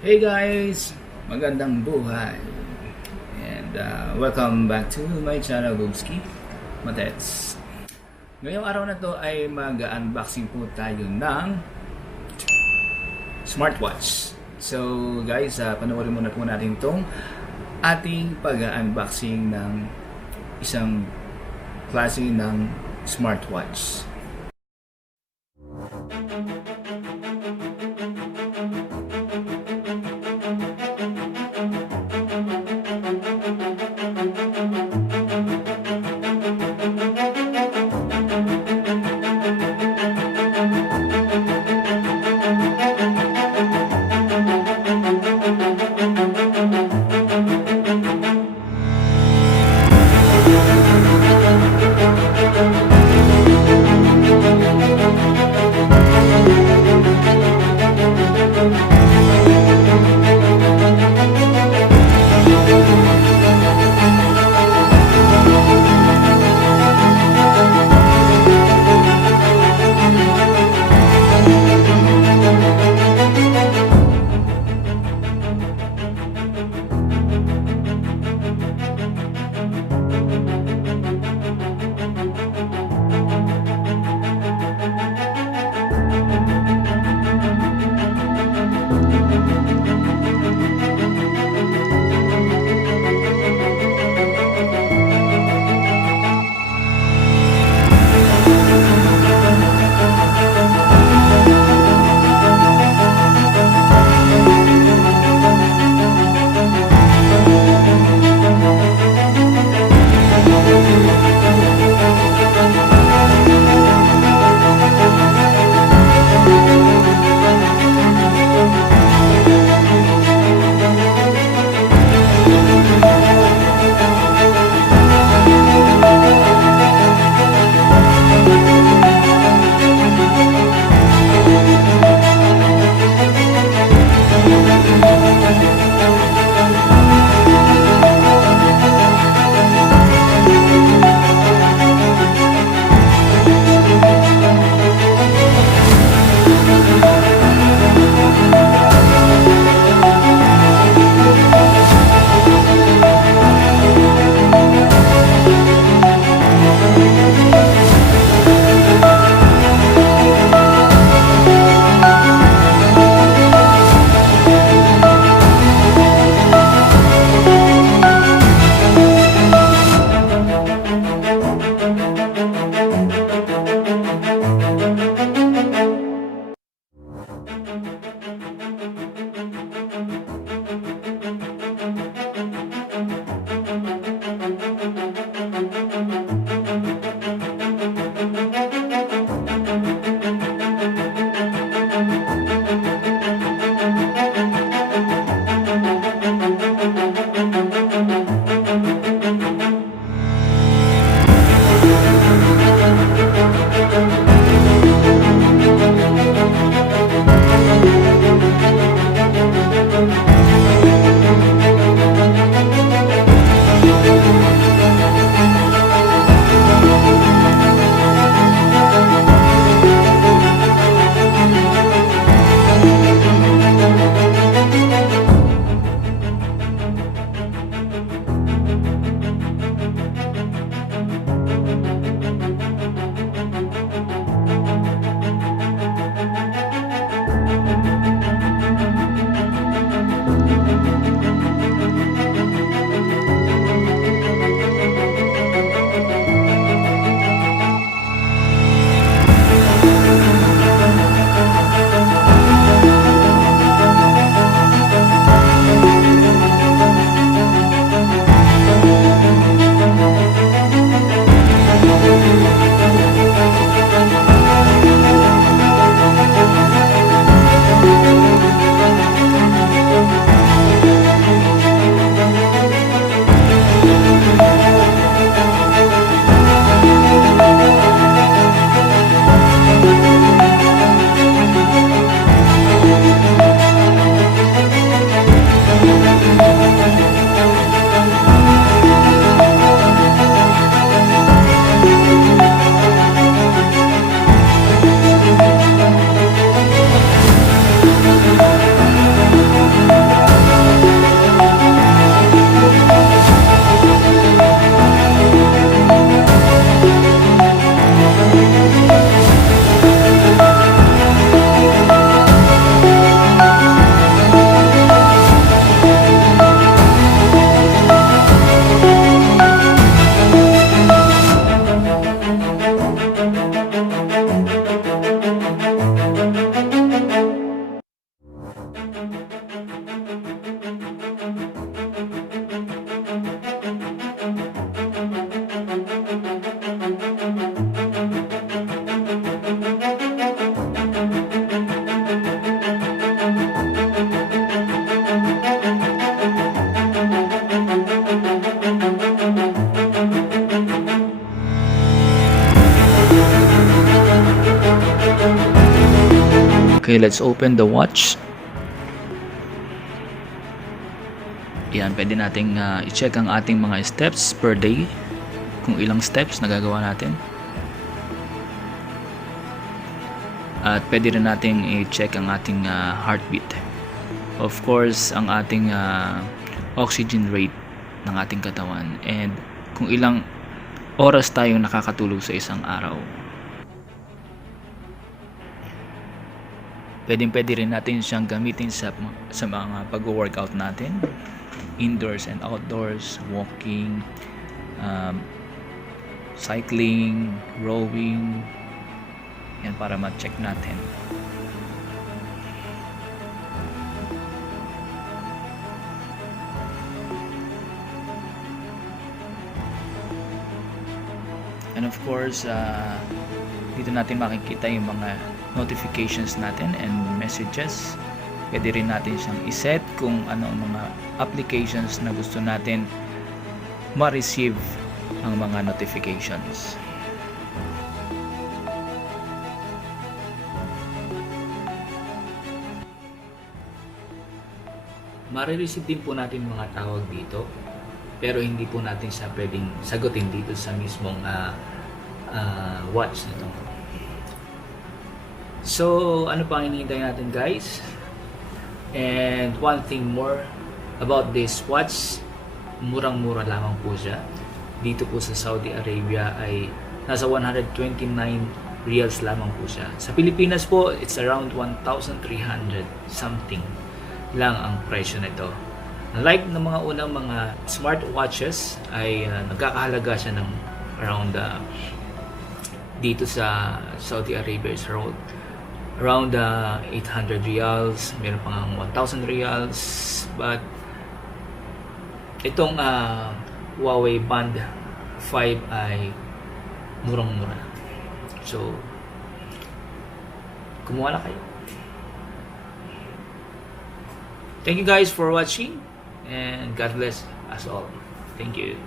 Hey guys! Magandang buhay! And welcome back to my channel, bubski, matets. Ngayong araw na to ay mag-unboxing po tayo ng smartwatch. So guys, panoorin muna po natin itong ating pag-unboxing ng isang klase ng smartwatch. Okay, let's open the watch. Yan, pwede nating i-check ang ating mga steps per day, kung ilang steps nagagawa natin. At pwede rin nating i-check ang ating heartbeat. Of course, ang ating oxygen rate ng ating katawan, and kung ilang oras tayong nakakatulog sa isang araw. Pwede rin natin siyang gamitin sa mga pag-workout natin, indoors and outdoors, walking, cycling, rowing, yan, para ma-check natin. And of course, dito natin makikita yung mga notifications natin and messages. Pwede rin natin siyang iset kung ano ang mga applications na gusto natin ma-receive ang mga notifications. Mare-receive din po natin mga tawag dito, pero hindi po natin siya pwedeng sagutin dito sa mismong watch nito. So, ano pang hinihintay natin, guys? And one thing more about this watch, murang-mura lamang po siya. Dito po sa Saudi Arabia ay nasa 129 riyals lamang po siya. Sa Pilipinas po, it's around 1,300 something lang ang presyo nito. Like ng mga unang mga smartwatches ay nagkakahalaga siya ng around dito sa Saudi Arabia is around 800 riyals, meron pang 1,000 riyals, but itong Huawei Band 5 ay murang-mura. So, kumuha na kayo. Thank you guys for watching, and God bless us all. Thank you.